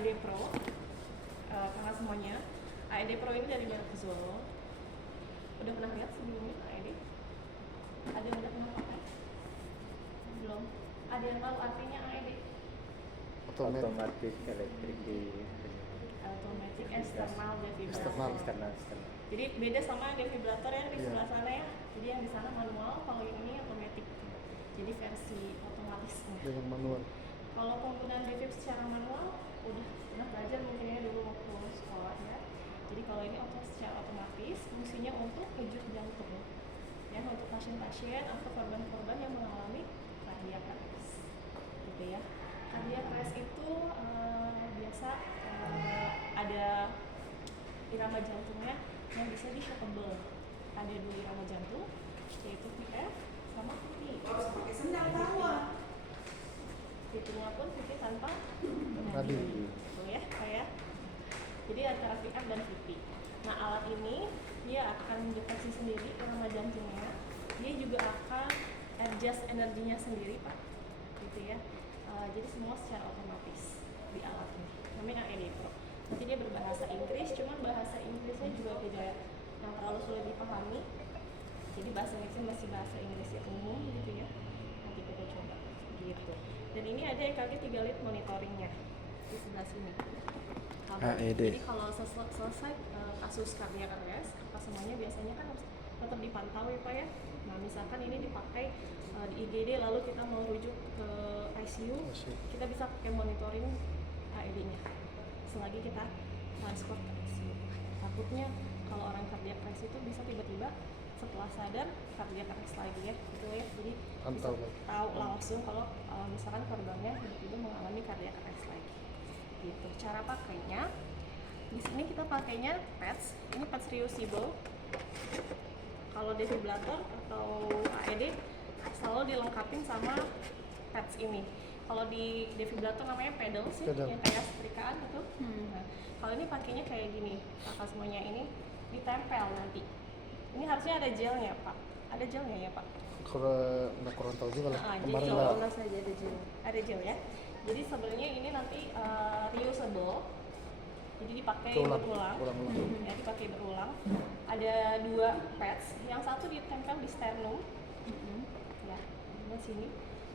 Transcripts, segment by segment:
AED Pro, kakak semuanya. AED Pro ini dari merek Zolo. Udah pernah lihat sebelumnya AED? Ada yang udah pernah pakai? Belum. Ada yang tahu artinya AED? Automatic electric Automatic external defibrillator. External. Jadi beda sama defibrillator yang di sebelah sana ya. Jadi yang di sana manual, kalau yang ini otomatis. Jadi versi otomatisnya. Dengan manual. Kalau penggunaan defib secara manual udah pernah belajar mungkin ya dulu waktu sekolah ya. Jadi kalau ini secara otomatis fungsinya untuk kejut jantung ya, untuk pasien-pasien atau korban-korban yang mengalami cardiac arrest gitu ya. Cardiac arrest itu biasa ada irama jantungnya yang bisa di-shockable. Ada dua irama jantung yaitu VF sama VT. Harus pakai sendal tawa. VT-nya pun VT tanpa Nadi. gitu ya kayak. Jadi antara VF dan VT. Nah alat ini dia akan mendeteksi sendiri irama jantungnya. Dia juga akan adjust energinya sendiri pak, gitu ya. Jadi semua secara otomatis di alat ini. Namanya AED Pro. Nanti dia berbahasa Inggris, cuman bahasa Inggrisnya juga tidak yang terlalu sulit dipahami. Jadi bahasa Inggrisnya masih bahasa Inggris yang umum gitu ya. Nanti kita coba gitu. Dan ini ada EKG 3 lead monitoringnya di sebelah sini. AED. Jadi kalau selesai kasus cardiac arrest, semuanya biasanya kan harus tetap dipantau ya Pak ya. Nah misalkan ini dipakai di IGD lalu kita mau rujuk ke ICU, kita bisa pakai monitoring AED-nya selagi kita transport ke ICU. Takutnya kalau orang cardiac arrest itu bisa tiba-tiba setelah sadar cardiac arrest lagi ya, gitu ya. Jadi bisa tahu langsung kalau misalkan korbannya tiba-tiba mengalami cardiac arrest lagi. Gitu. Cara pakainya di sini kita pakainya pads. Ini pads reusable. Kalau defibrillator atau AED selalu dilengkapin sama pads ini. Kalau di defibrillator namanya pedal sih, yang kayak setrikaan gitu. Nah, kalau ini pakainya kayak gini, kakak semuanya ini ditempel nanti. Ini harusnya ada gelnya pak. Ada gelnya ya pak? Kalau nggak kurang tahu juga lah. Jadi kalau saja ada gel. Ada gel ya. Jadi sebenarnya ini nanti reusable. Jadi dipakai berulang. Ya, dipakai berulang. Ada 2 pads. Yang satu ditempel di sternum. Ya, di sini.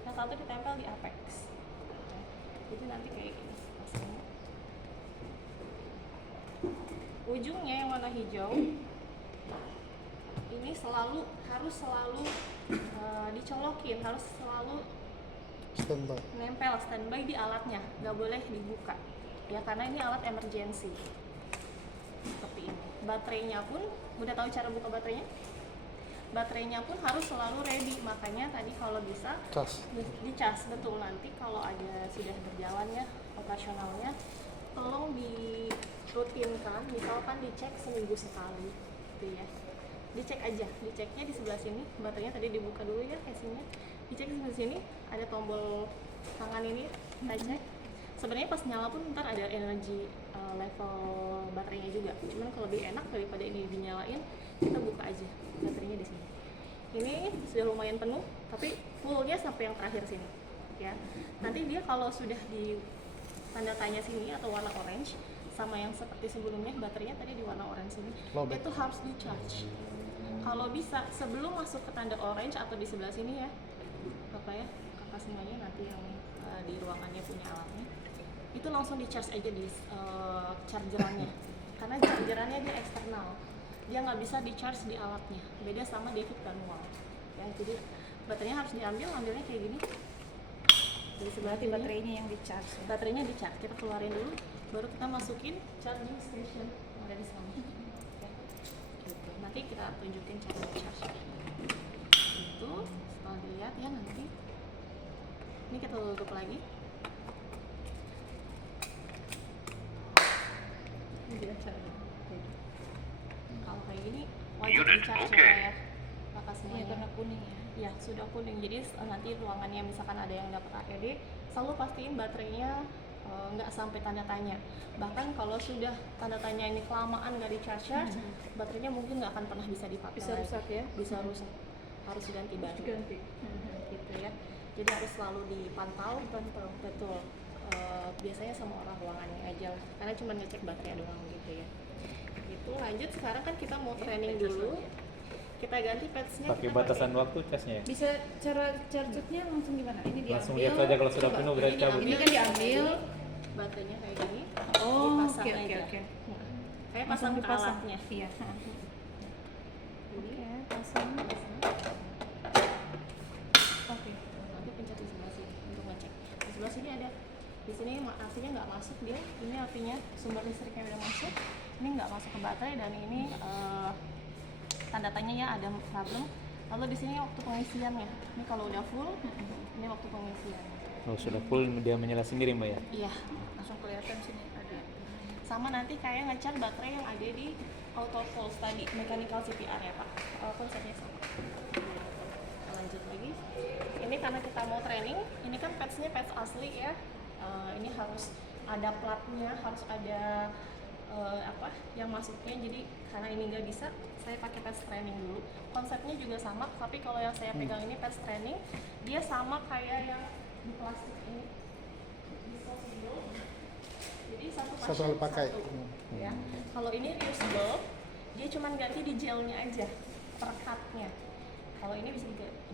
Yang satu ditempel di apex. Ya, jadi nanti kayak gini. Ujungnya yang warna hijau ini harus selalu dicolokin, harus selalu standby di alatnya, nggak boleh dibuka ya karena ini alat emergency seperti ini. Baterainya pun udah tahu cara buka baterainya? Baterainya pun harus selalu ready, makanya tadi kalau bisa dicas betul. Nanti kalau ada sudah berjalan ya operasionalnya, tolong dirutinkan, misalkan dicek seminggu sekali gitu ya. Dicek aja, diceknya di sebelah sini, baterainya tadi dibuka dulu ya casingnya, dicek di sebelah sini, ada tombol tangan ini, kita cek. Sebenarnya pas nyala pun ntar ada energi level baterainya juga, cuman kalau lebih enak daripada ini dinyalain, kita buka aja baterainya di sini. Ini sudah lumayan penuh, tapi fullnya sampai yang terakhir sini ya. Nanti dia kalau sudah di tanda tanya sini atau warna orange, sama yang seperti sebelumnya, baterainya tadi di warna orange ini, itu harus di charge. Kalau bisa sebelum masuk ke tanda orange atau di sebelah sini ya, apa ya, kakak semuanya nanti yang di ruangannya punya alatnya, itu langsung di charge aja di chargerannya, karena chargerannya dia eksternal, dia nggak bisa di charge di alatnya, beda sama defib manual. Ya, jadi baterainya harus ambilnya kayak gini. Dari sebelah sini, baterainya yang di charge. Baterainya di charge, kita keluarin dulu, baru kita masukin charging station yang ada di sana. Gitu. Nanti kita tunjukin cara charge. Itu setelah dilihat ya nanti. Ini kita tutup lagi. Ini dia caranya. Kalau kayak gini wajib di charge ya. Semuanya warna kuning ya. Ya sudah kuning, jadi nanti ruangannya misalkan ada yang dapat AED, selalu pastiin baterainya nggak sampai tanda tanya. Bahkan kalau sudah tanda tanya ini kelamaan nggak di charge, baterainya mungkin nggak akan pernah bisa dipakai. Bisa rusak ya? Bisa rusak, harus ganti baru. Gitu ya. Jadi harus selalu dipantau. Betul. Biasanya sama orang ruangannya aja karena cuma ngecek baterai doang gitu ya. Itu lanjut sekarang kan kita mau training dulu. Kita ganti pads-nya. Pakai kita batasan waktu casnya ya? Bisa cara charge-nya langsung gimana? Ini diambil. Langsung lihat saja kalau sudah Coba, penuh berarti cabut. Ini kan diambil. baterainya kayak gini. Oh, dipasang oke aja. oke. Kayak Langsung pasang ke dipasang. alatnya. Iya. Jadi, Pasang. Oke. nanti pencet di sebelah sini untuk ngecek. Di sebelah sini ada, di sini artinya nggak masuk dia. Ini artinya sumber listriknya udah masuk. Ini nggak masuk ke baterai dan ini tanda tanya ya ada problem. Lalu di sini waktu pengisiannya. Ini kalau udah full, ini waktu pengisian. Oh sudah full dia menyala sendiri mbak ya? Iya. Langsung kelihatan sini ada. Sama nanti kayak nge-charge baterai yang ada di auto pulse tadi, mechanical CPR ya Pak. Konsepnya sama. Lanjut lagi. Ini karena kita mau training, ini kan pads-nya pads asli ya. Ini harus ada platnya, harus ada apa yang masuknya. Jadi karena ini nggak bisa, saya pakai pads training dulu. Konsepnya juga sama, tapi kalau yang saya pegang ini pads training, dia sama kayak yang di plastik ini. Disposable. Jadi satu Satu kali pakai. ya. Kalau ini reusable, dia cuma ganti di gelnya aja, perekatnya. Kalau ini bisa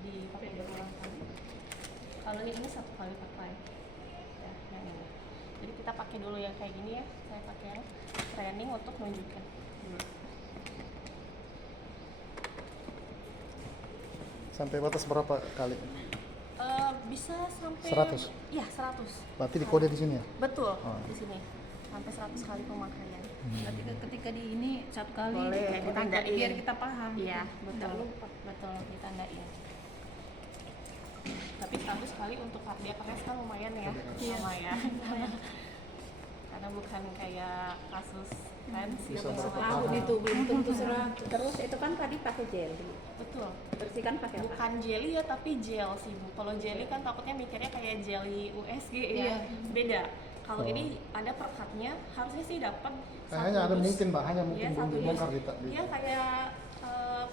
dipakai berulang kali. Kalau ini satu kali pakai. Ya, yang ini. Jadi kita pakai dulu yang kayak gini ya. Saya pakai yang training untuk menunjukkan dulu. Sampai batas berapa kali? Bisa sampai 100? Iya, 100. Berarti di kode di sini ya? Betul, Oh. di sini. Sampai 100 kali pemakaian. Ketika di ini satu kali Boleh, ditandain. biar kita paham. Iya, Nggak betul. lupa. Betul, ditandain. Tapi 100 kali untuk cardiac arrest kan lumayan ya. Iya. Lumayan. Karena bukan kayak kasus tensi Bisa atau berapa yang lain. tahun? Tahun itu belum tentu 100. Terus itu kan tadi pakai jelly, Betul. bersihkan pakai apa? Bukan jelly ya, tapi gel sih Bu. Kalau jelly kan takutnya mikirnya kayak jelly USG ya. Iya. Beda. Kalau Oh. ini ada perekatnya, harusnya sih dapat Kayaknya ada dus. mungkin mbak, hanya mungkin Iya, belum satu dibongkar dus. di Dia kayak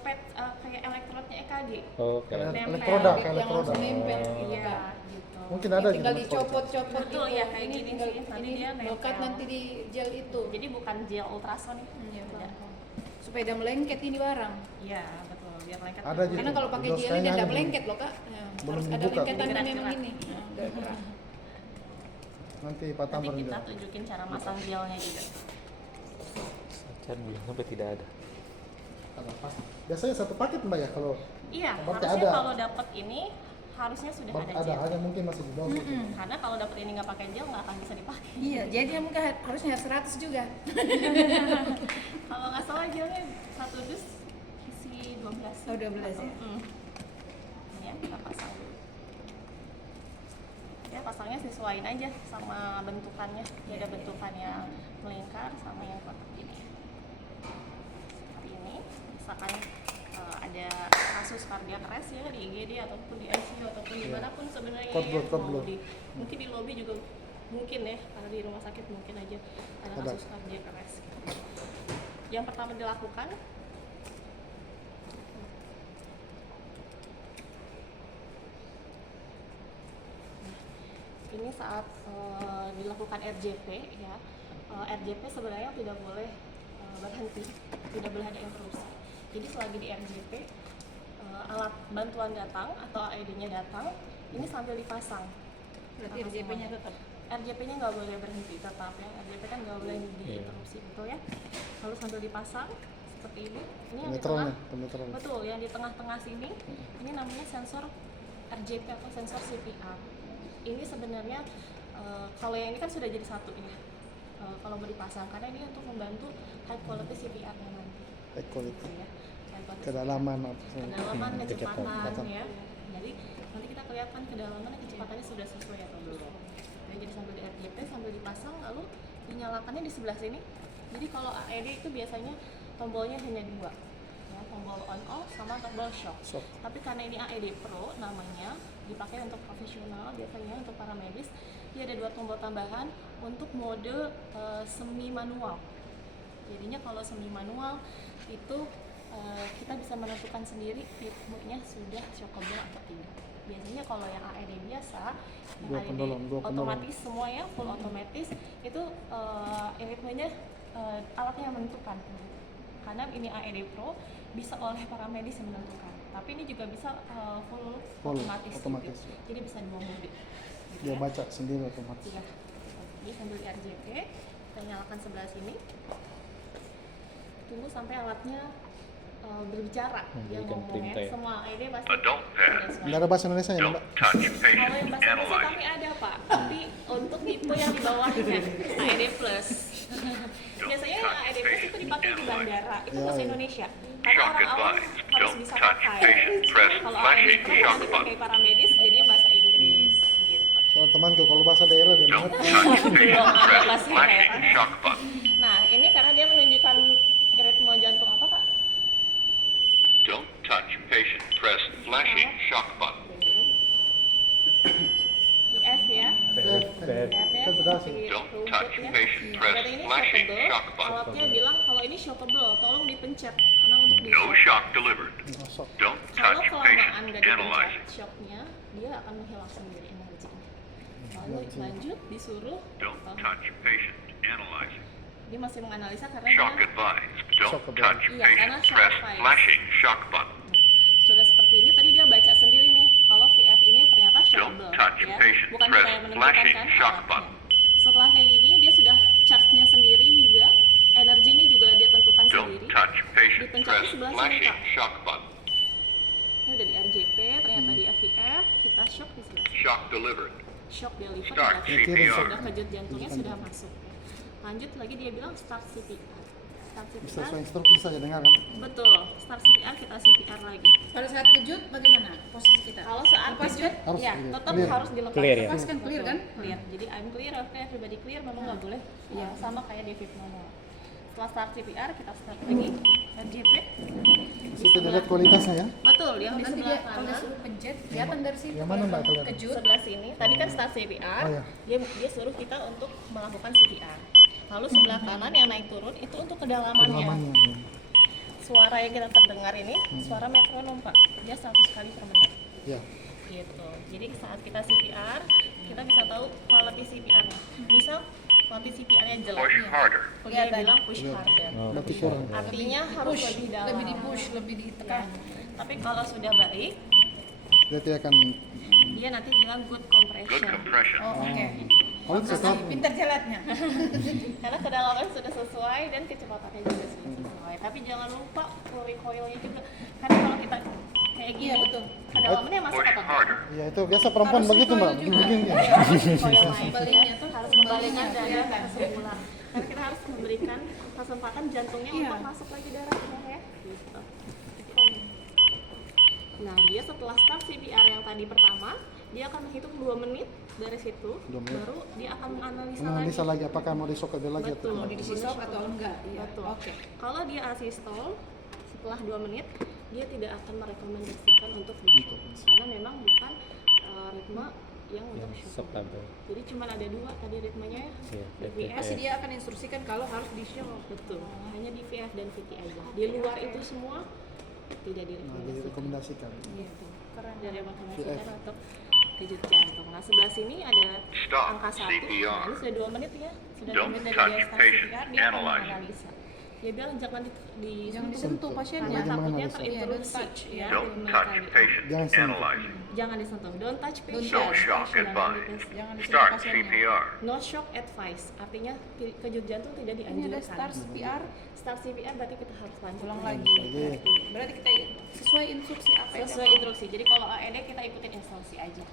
pet kayak elektrodnya EKG. Oke. kayak Nempel. elektroda, kayak Yang elektroda. langsung nempel. Iya, gitu. Mungkin ada Tinggal gitu. dicopot-copot Betul, gitu. ya, kayak ini gini tinggal sih. Nanti ini dia nempel. melekat nanti di gel itu. Jadi bukan gel ultrason nih. Iya, Beda. supaya dia melengket ini barang. Iya, betul. Biar lengket. Ada betul. gitu. Karena kalau pakai Dos gel kayaknya dia tidak hanya melengket loh kak. Ya, belum harus ada dibuka. lengketan Gerak-gerak. memang ini. Gerak-gerak. Nanti Pak Nanti Tamrin kita juga. tunjukin cara masang gelnya juga. Sacan belum sampai tidak ada. Ada pas. Biasanya satu paket mbak ya kalau Iya, Berarti harusnya ada. kalau dapat ini harusnya sudah ada ada, gel. hanya mungkin masih di bawah. Karena kalau dapat ini nggak pakai gel nggak akan bisa dipakai. Iya, jadi mungkin harusnya 100 juga. Kalau nggak salah gelnya satu dus isi 12. Oh, 12 ya? Ya, kita pasang dulu. Ya, pasangnya sesuaiin aja sama bentukannya. Dia ada bentukan yang melingkar sama yang kotak ini. Seperti ini, misalkan ada kasus cardiac arrest ya di IGD ataupun di ICU ataupun dimanapun sebenarnya Code blue, code mau blue. mungkin di lobby juga mungkin ya, karena di rumah sakit mungkin aja ada Ada. kasus cardiac arrest. Yang pertama dilakukan ini saat dilakukan RJP ya. RJP sebenarnya tidak boleh berhenti, tidak boleh ada interupsi. Jadi selagi di RJP alat bantuan datang atau AED-nya datang, ini sambil dipasang. Berarti RJP-nya tetap. RJP-nya nggak boleh berhenti tetap ya. RJP kan nggak boleh diinterupsi betul ya. Lalu sambil dipasang seperti ini. Ini yang di tengah. Pemeteran. Betul, yang di tengah-tengah sini ini namanya sensor RJP atau sensor CPR. Ini sebenarnya kalau yang ini kan sudah jadi satu ya. Kalau mau dipasang karena ini untuk membantu high quality CPR-nya nanti. High quality. Gitu ya. High quality Kedalaman apa sih? kedalaman, kecepatan kecepatan. ya. Jadi nanti kita kelihatan kedalaman dan kecepatannya sudah sesuai atau belum. Jadi sambil di RJP sambil dipasang lalu dinyalakannya di sebelah sini. Jadi kalau AED itu biasanya tombolnya hanya dua. Ya, tombol on off sama tombol shock. Shock. Tapi karena ini AED Pro namanya, dipakai untuk profesional biasanya untuk para medis, dia ada dua tombol tambahan untuk mode semi manual. Jadinya kalau semi manual itu kita bisa menentukan sendiri ritmenya sudah shockable atau tidak. Biasanya kalau yang AED biasa, yang Dua AED pendorong, dua pendorong. otomatis semuanya full otomatis itu ritmenya alatnya yang menentukan. Karena ini AED Pro bisa oleh para medis yang menentukan. Tapi ini juga bisa full otomatis. otomatis. Gitu. Jadi bisa 2 mode. Gitu Dia ya. baca sendiri otomatis. Iya. Jadi sambil RJP, kita nyalakan sebelah sini. Tunggu sampai alatnya berbicara. Dia Memberikan ngomongnya perintah ya. semua AED pasti Adult ada pad. suara. Nggak ada bahasa Indonesia ya, Don't Mbak? touch Kalau yang patient. bahasa Indonesia Analyze. kami ada Pak, tapi untuk tipe yang di bawahnya AED Plus. Biasanya yang AED Plus itu dipakai di bandara, itu Ya, bahasa ya. Indonesia. Karena Shock orang awam advised. harus Don't bisa touch pakai. patient. Press Kalau AED flashing Plus shock yang dipakai button. para medis, jadinya bahasa Inggris. Gitu. Soal temanku kalau bahasa daerah dia Don't ngerti. touch patient. Belum ada Press pasti flashing daerah. shock button. Nah, ini karena dia menunjukkan ritme jantung apa Kak? Don't touch patient. Press flashing shock button. F ya. PF. F ya. Kan sudah sih. Di Don't rumput touch ya. patient. Press Berarti ini flashing shockable. shock button. Alatnya bilang kalau ini shockable, tolong dipencet karena untuk di No shock delivered. Masuk. Don't Kalau touch kelamaan patient. nggak dipencet Analyzing. shocknya, dia akan menghilang sendiri energinya. Lalu lanjut disuruh, Don't touch patient. Analyzing. dia masih menganalisa karena Shock dia advised. Shock Don't advised. touch Iya, karena patient. shock Press advised. flashing shock button. sudah seperti ini. Tadi dia baca sendiri nih kalau VF ini ternyata shockable touch ya, patient. bukan Press kayak menentukan flashing kan shock alatnya. button. Setelah kayak gini dia sudah charge-nya sendiri juga, energinya juga dia tentukan Don't sendiri. touch patient. Dipencet Press di sebelah sini, flashing Kak. shock button. Ini udah di RJP, ternyata di FVF, kita shock di sebelah sini. Shock delivered. Shock delivery Start berarti CPR. sudah kejut jantungnya sudah masuk. Lanjut lagi dia bilang start CPR. Start Bisa CPR. sesuai instruksi saja dengar kan? Betul, start CPR kita CPR lagi. Pada saat kejut bagaimana posisi kita? Kalau saat Lepas kejut, Harus ya clear. tetap Clear. harus dilepas. Clear ya? Lepas kan clear Betul, kan? Clear. Jadi I'm clear, okay, everybody clear, memang nggak boleh. Ya, sama kayak di fit manual. Setelah start CPR, kita start lagi RJP. Situ dilihat kualitasnya ya. Betul, yang di Nanti sebelah dia kalau kanan. disuruh pencet kelihatan dari situ. Yang mana, Mbak, Kalau kelihatan? kejut. Sebelah sini, tadi kan start CPR, Oh, ya. dia suruh kita untuk melakukan CPR. Lalu sebelah kanan yang naik turun itu untuk kedalamannya. Pengalamannya. Suara yang kita terdengar ini, suara metronom Pak, dia 100 kali per menit. Ya. Gitu. Jadi saat kita CPR, kita bisa tahu quality CPR-nya. Misal quality CPR-nya jelek, Push harder. dia bilang push harder. Oh, Berarti bisa. kurang. Artinya harus Push, lebih dalam. lebih di push, lebih ditekan. Ya. Tapi kalau sudah baik, Berarti akan dia nanti bilang good Good compression. compression. Oh, oke. kalau sesuatu Pintar jalannya. Karena kedalamannya sudah sesuai dan kecepatannya juga sudah sesuai. Tapi jangan lupa recoil-nya juga. Karena kalau kita kayak gini, Iya, betul. kedalamannya masuk Push apa enggak? harder. ya itu biasa perempuan Harus begitu Mbak, recoil juga. begini. Recoil naik Kembalinya ya. tuh, Harus kembalinya kembalikan dada ke kelihatan. semula. Karena kita harus memberikan kesempatan jantungnya Iya. untuk masuk lagi darahnya ya. Gitu. Nah, dia setelah start CPR yang tadi pertama, dia akan menghitung 2 menit dari situ, 2 menit. baru dia akan menganalisa Menganalisa lagi. lagi apakah mau disokot lagi atau Betul. Mau di shock atau enggak? Iya. Betul. Oke. Kalau dia asistol setelah 2 menit, dia tidak akan merekomendasikan untuk di shock. Karena memang bukan ritme yang untuk Yang shock. stable. Jadi cuma ada 2 tadi ritmenya ya. Iya, VF. Pasti dia akan instruksikan kalau harus di shock. Betul. Hanya di VF dan VT aja. Di luar itu semua tidak Nah, direkomendasikan. direkomendasikan. Gitu. Keren dari VF. rekomendasikan untuk kejut jantung. Nah, sebelah sini ada Stop angka 1. CPR. Nah, ini sudah 2 menit ya. Sudah 2 Don't menit dari touch dia start patient. CPR, dia akan Analyze. menganalisa. Dia bilang jangan Jangan disentuh pasiennya. karena takutnya menganalisa. terinterupsi Iya, don't touch. ya. Don't dengan touch kali. patient. Jangan sentuh. Analyzing. Jangan disentuh. Don't touch patient. No shock Jangan advised. disentuh. Jangan disentuh Start pasiennya. CPR. No shock advice. Artinya kejut jantung tidak Ini dianjurkan. ada start CPR, Start CPR berarti kita harus lanjut ulang lagi. lagi. Berarti kita sesuai instruksi apa yang Sesuai instruksi. Jadi kalau AED kita ikutin instruksi aja.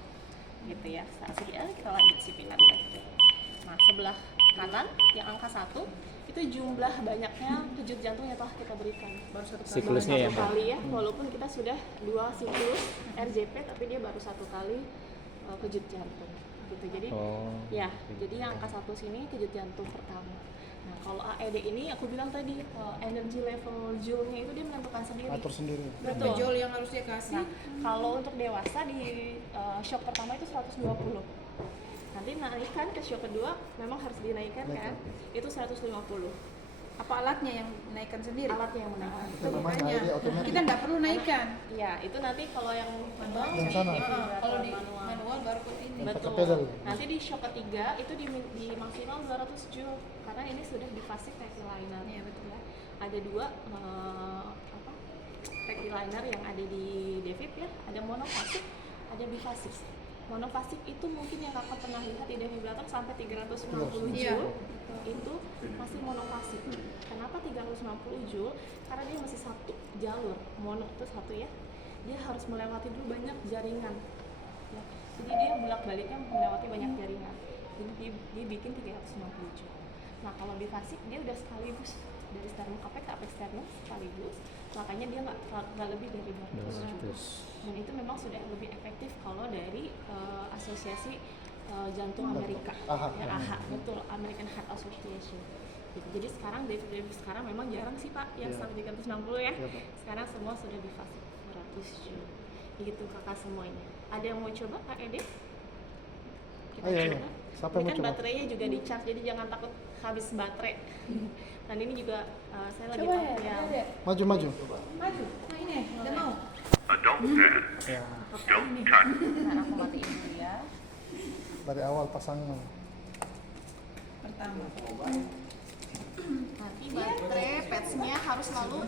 Gitu ya. Start CPR kita lanjut CPR lagi. Nah, sebelah kanan yang angka 1 itu jumlah banyaknya kejut jantung yang telah kita berikan. Baru satu kali. Siklusnya ya, Baru Mbak? satu kali ya. Walaupun kita sudah 2 siklus RJP tapi dia baru 1 kali kejut jantung. Gitu. Jadi Oh. ya, jadi yang angka 1 sini kejut jantung pertama. Nah, kalau AED ini aku bilang tadi energi level joule-nya itu dia menentukan sendiri. Atur sendiri. berapa Betul. joule yang harus dia kasih? Nah, kalau untuk dewasa di shock pertama itu 120. Nanti naikkan ke shock kedua memang harus dinaikkan kan? Itu 150. Apa alatnya yang menaikkan sendiri? Alatnya yang menaikkan. Itu namanya Makanya, ini otomatis. kita nggak perlu naikkan. Iya, itu nanti kalau yang manual Yang sana. Kalau di manual baru ke ini. Yang pakai betul. pedal. Nanti di shock ketiga itu di maksimal 200 joule karena ini sudah difasik recliner. Iya, betul. Ya. Ada dua recliner yang ada di Devip ya, ada monofasik, ada bifasik. Monofasik itu mungkin yang kakak pernah lihat di defibrillator sampai 360 Iya. joule itu masih monofasik. Kenapa 360 joule? Karena dia masih satu jalur, mono itu satu ya. Dia harus melewati dulu banyak jaringan. Ya. Jadi dia bolak-baliknya melewati banyak jaringan. Jadi dia bikin 360 joule. Nah kalau bifasik dia udah sekaligus dari sternum ke apex sternum sekaligus, makanya dia nggak lebih dari 200 joule. Dan itu memang sudah lebih efektif kalau dari asosiasi jantung Amerika, AHA. ya, AHA, betul, American Heart Association. Gitu. Jadi sekarang David sekarang memang jarang sih Pak yang Iya. sampai 360 ya. Iya, Pak. Sekarang semua sudah difasik 200 joule. Gitu kakak semuanya. Ada yang mau coba Kak Ede? Kita Ayo, coba. siapa Ini yang mau kan coba? baterainya juga di charge, jadi jangan takut habis baterai. Dan ini juga saya lagi Coba pakai ya, yang ada. Maju. Maju. Nah ini, udah mau. Adult pad. Ya. Don't touch. Nah, aku matiin dulu ya. Dari awal pasangan. Pertama. Nanti baterai pads-nya harus selalu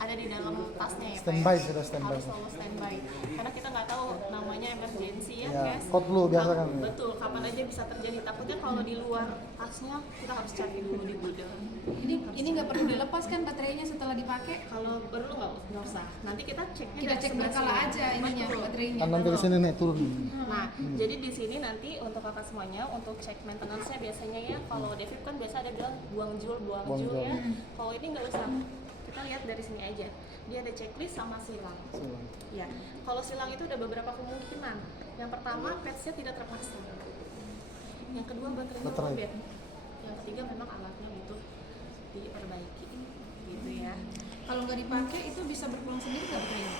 ada di dalam tasnya ya Pak, Standby, ya? sudah standby. Harus selalu standby karena kita nggak tahu namanya emergency ya, Ya, guys. code blue biasa kan. Betul, kapan aja bisa terjadi. Takutnya kalau di luar tasnya kita harus cari dulu di gudang. Ini nggak perlu dilepas kan baterainya setelah dipakai? Kalau perlu nggak usah. Nanti kita ceknya Kita dari cek sebelah berkala sini. aja ininya Betul. baterainya. Kan nanti di sini nih turun. Nah, jadi di sini nanti untuk kakak semuanya untuk cek maintenance-nya biasanya ya kalau Devip kan biasa ada bilang buang joule Buang joule ya. joule. Kalau ini nggak usah. Kita lihat dari sini aja. Dia ada checklist sama silang. Ya. Kalau silang itu ada beberapa kemungkinan. Yang pertama, pads-nya tidak terpasang. Yang kedua, baterainya Baterai. lowbat. Yang ketiga, memang alatnya butuh diperbaiki. Gitu ya. Kalau nggak dipakai itu bisa berpulang sendiri nggak baterainya?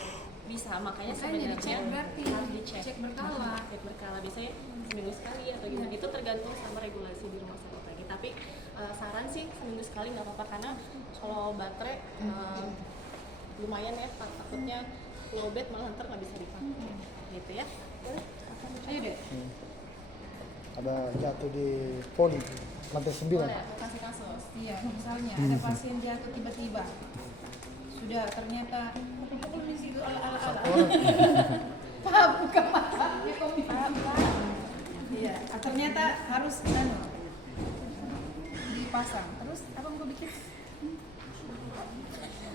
Bisa, makanya Makanya sebenarnya dicek berarti. harus dicek. Cek berkala. Cek berkala, biasanya seminggu sekali atau gimana. Itu tergantung sama regulasi di rumah sakit lagi. Tapi saran sih seminggu sekali nggak apa-apa karena kalau baterai lumayan ya, takutnya lowbat malah ntar nggak bisa dipakai. Gitu ya. Boleh? Ayo deh. Ada jatuh di poni lantai 9. Boleh, aku kasih kasus. Iya, misalnya ada pasien jatuh tiba-tiba. Sudah ternyata pukul di situ ala-ala. Pak, buka matanya kok Pak. Iya, ternyata harus dipasang. Terus apa mau bikin?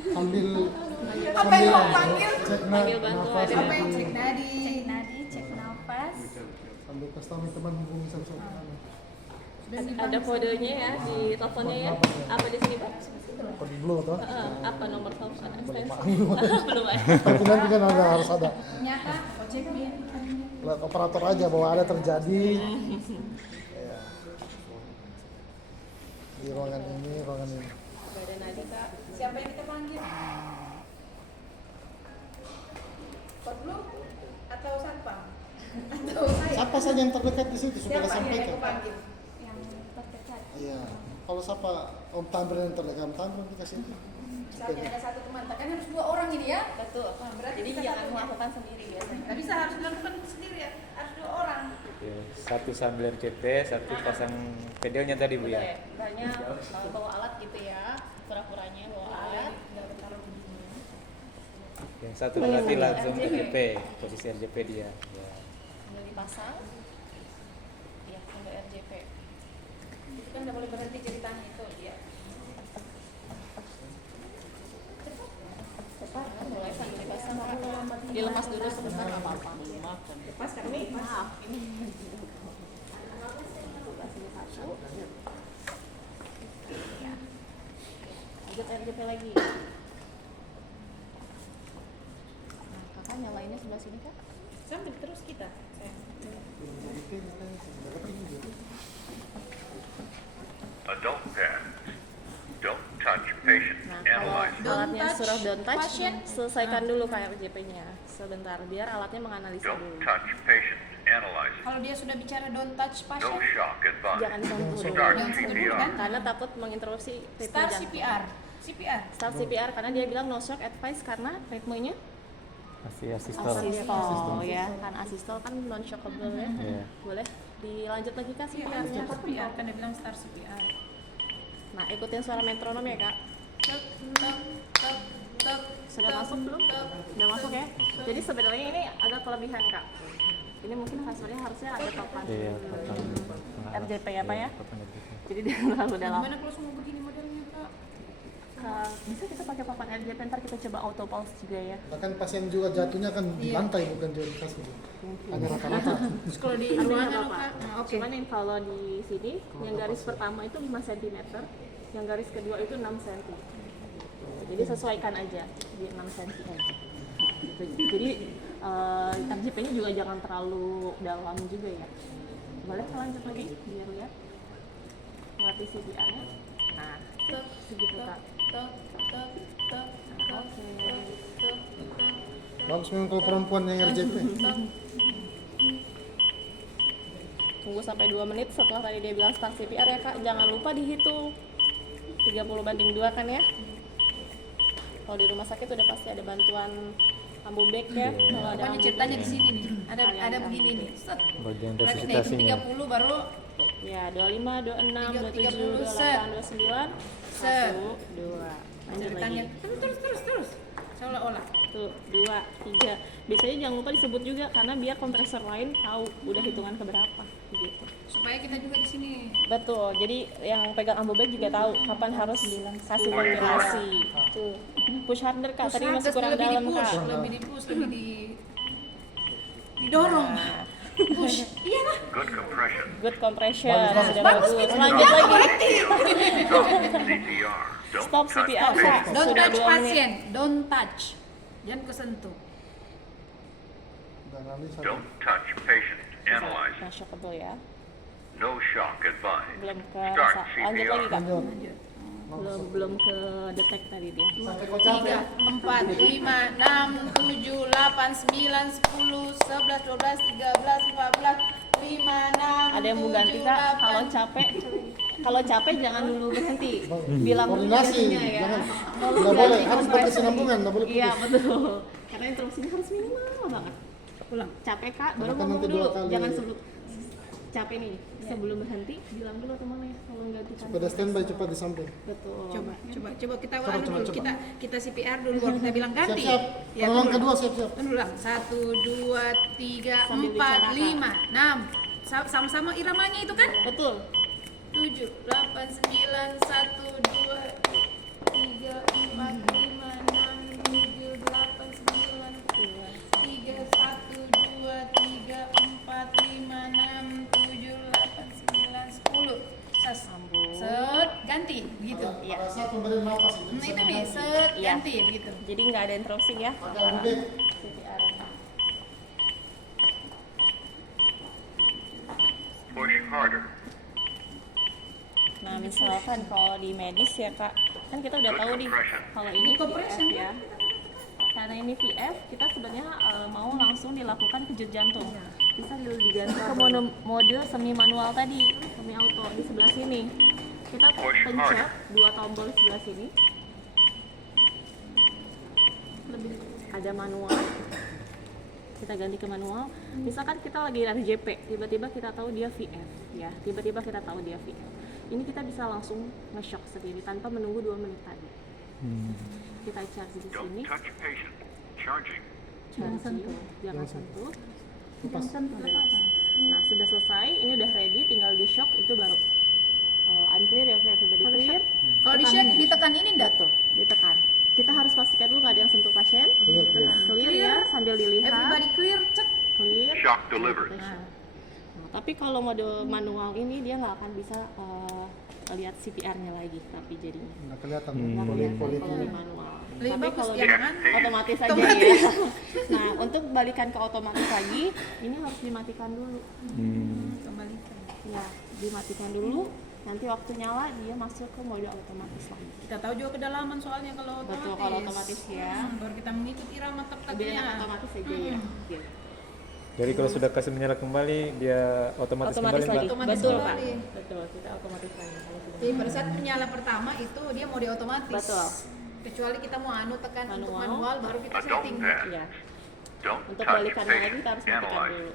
Ambil Apa yang mau panggil? cek Panggil bantuan. nafas. Apa yang cek nadi? Cek nadi, cek nafas. Ambil kasih tahu teman hubungi satu-satu. Ada kodenya ya di teleponnya ya. Apa di sini Pak? Kode blue tuh. Apa nomor telepon ekstensi? Belum. Belum ada. Tapi nanti kan harus ada. Ternyata kok cek dia. Lihat operator aja bahwa ada terjadi. Ya. Di ruangan ini. Gak ada nadi Kak. Siapa yang kita panggil? Kodlu atau satpam? Atau saya? Siapa saja yang terdekat di situ supaya Siapa yang sampaikan. aku panggil? Yang terdekat. Iya. Kalau siapa Om Tamrin yang terdekat, Tamrin dikasih. Misalnya ada satu teman, kan harus 2 orang ini ya? Betul. Berarti Jadi kita jangan satunya. melakukan sendiri biasanya. Nggak bisa harus dilakukan sendiri ya, harus 2 orang. Oke, satu sambil RCP, satu pasang pedalnya tadi Bu Udah ya. ya. Banyak bawa alat gitu ya. Pura-puranya bawa alat. Yang satu berarti langsung RJP, posisi RJP dia. Ya. Sambil dipasang. Iya, sambil RJP. Itu kan nggak boleh berhenti ceritanya itu dia. Cepat, mulai sambil dipasang. Dilepas dulu sebentar nggak apa-apa. Lepas kan? Ini maaf, ini ya. Lanjut RJP lagi. Nah, kakak nyalainnya sebelah sini kak. Sambil terus kita. Adult pad. Don't touch patient. Nah, kalau Analyze. alatnya touch suruh don't touch, pasien. selesaikan dulu kayak RJP-nya sebentar biar alatnya menganalisa Don't dulu. touch patient. analyzing. Kalau dia sudah bicara don't touch No pasien, shock advised. Jangan disentuh dulu. Start Jangan sentuh dulu, kan? CPR. Karena takut menginterupsi ritme start jantung. CPR. CPR. Start CPR karena dia bilang no shock advice karena ritmenya Masih asistol. asistol ya. Kan asistol kan non shockable ya. Iya. Boleh dilanjut lagi Kak Iya, CPR-nya. start CPR kan dia bilang start CPR. Nah, ikutin suara metronom ya, Kak. Tek tek tek tek. Sudah tek, masuk belum? tek, Udah masuk ya? Jadi sebenarnya ini ada kelebihan, Kak. Ini mungkin kasurnya harusnya ada papan Iya, papan RJP ya, Pak ya? Papan RJP. Jadi dia terlalu dalam. Gimana kalau semua begini modelnya, Kak? Bisa kita pakai papan RJP, ntar kita coba auto pulse juga ya. Bahkan pasien juga jatuhnya kan di Iya. lantai bukan di kasur. Hanya rata-rata. Terus kalau di Artinya ruangan, apa? Kak? Nah, oke. Cuman yang kalau di sini, yang garis pertama itu 5 cm, yang garis kedua itu 6 cm. Jadi sesuaikan aja di 6 cm aja. Jadi RJP-nya juga jangan terlalu dalam juga ya. Boleh lanjut lagi biar lihat. Latih CPR-nya. Nah, segitu Kak. Tek tek tek Oke. tek tek. Bagus memang kalau perempuan yang RJP. Tunggu sampai 2 menit setelah tadi dia bilang start CPR ya Kak. Jangan lupa dihitung 30/2 kan ya. Kalau di rumah sakit udah pasti ada bantuan ambubek ya. Kalau ada Pokoknya ceritanya di sini nih. Ada Kalian begini nih. Set. Bagian Berarti nih resusitasinya. 30 baru ya 25, 26, 27, 30, set. 28, 29, Set. 1, 2. Lanjut ceritanya lagi. terus seolah-olah. 1, 2, 3. Biasanya jangan lupa disebut juga karena biar kompresor lain tahu udah hitungan keberapa gitu. Supaya kita juga di sini. Betul, jadi yang pegang ambubek juga tahu kapan harus kasih ventilasi. Tuh, push harder Kak, tadi masih kurang lebih dalam di-push, Kak. lebih di-push, lebih didorong. Nah, Push. Iya lah. Good compression. good compression, Bagus, sudah bagus, bagus. bagus. Lanjut lagi. CPR. Don't Stop touch CPR patient. Kak, Don't sudah touch 2 menit. pasien, don't touch. Jangan kesentuh. Dan nanti satu. Don't touch patient. Analyzing. Nah, shockable ya. No shock advised. Belum ke Start lanjut lagi CPR. Kak. Lanjut. Belum ke detect tadi dia. Sampai kau capek. 3, 4, 5, 6, 7, 8, 9, 10, 11, 12, 13, 14, 5, 6, Ada yang mau ganti Kak, kalau capek jangan dulu berhenti. Bilang dulu Koordinasi, biasanya ya. jangan. Kalau Nggak ganti boleh, harus kompresor. berkesinambungan, nggak boleh Iya putus. betul. Karena interupsinya harus minimal banget. Ulang. Capek Kak, baru Karena kan ngomong nanti dulu. 2 kali. Jangan sebelum capek nih. Sebelum berhenti, bilang dulu teman ya kalau gantikan. Pada standby cepat di samping. Betul. Coba kita Coba, anu dulu, coba. kita CPR dulu baru kita bilang ganti. Siap-siap. Ya, Penolong betul. kedua siap-siap. Ulang. 1, 2, 3, Sambil 4, bicara, 5, 6. Sama-sama iramanya itu kan? Betul. 7, 8, 9, 1, 2, 3, 4, 5, 6, 7, 8, 9, 3, 1, 2, 3, 4, 5, 6, 7, 8, 9, 10. Ses. Sambung. Set, ganti gitu. Iya. Pada saat pemberian nafas itu. Nah itu nih, set, Iya. ganti gitu. Jadi nggak ada interupsi ya. Pakai ambubek. CPR. Push harder. Nah, misalkan kalau di medis ya Kak, kan kita udah tahu nih kalau ini Compression. VF ya. Karena ini VF, kita sebenarnya mau langsung dilakukan kejut jantung. Bisa diganti ke mode semi manual tadi, semi auto di sebelah sini. Kita pencet 2 tombol di sebelah sini. Lebih ada manual. Kita ganti ke manual. Misalkan kita lagi RJP, tiba-tiba kita tahu dia VF ya. Tiba-tiba kita tahu dia VF. Ini kita bisa langsung nge-shock sendiri tanpa menunggu 2 menit tadi. Kita charge di Don't sini. touch patient. Charging. Jangan sentuh. Jangan sentuh. Nah, sudah selesai. Ini udah ready, tinggal di shock itu baru unclear ya, everybody clear. Kalau di shake ditekan ini enggak tuh? Ditekan. Kita harus pastikan dulu nggak ada yang sentuh pasien. Clear, clear. Clear ya, sambil dilihat. Everybody clear, cek. Clear. Shock delivered. Nah, tapi kalau mode manual ini dia nggak akan bisa lihat CPR-nya lagi, tapi jadinya Nggak kelihatan. nggak Polit, kelihatan polit. kalau di manual. Lebih Tapi bagus kalau yang di mana? otomatis aja Otomatis. ya. Nah, untuk balikan ke otomatis lagi, ini harus dimatikan dulu. Kembalikan. Ya, dimatikan dulu. Nanti waktu nyala dia masuk ke mode otomatis lagi. Kita tahu juga kedalaman soalnya kalau otomatis. Betul, kalau otomatis ya. Baru kita mengikut irama Lebih tep-tepnya. enak otomatis aja ya. Gitu. Jadi kalau sudah kasih menyala kembali, dia otomatis Otomatis kembali, lagi. Mbak? Otomatis Betul, kembali. Pak. Betul, kita otomatis lagi. Kalau sudah- Jadi pada saat menyala pertama itu dia mode otomatis. Betul. Kecuali kita mau tekan untuk Manual. manual baru kita Don't setting. pass. Iya. Don't Untuk touch balikan lagi patient. kita harus matikan Analyze. dulu.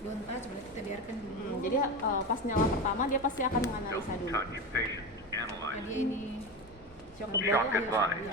Don't touch, berarti kita biarkan dulu. Jadi pas nyala pertama dia pasti akan menganalisa Don't dulu. touch patient. Nah, Analyze. dia ini Shock Shock advised.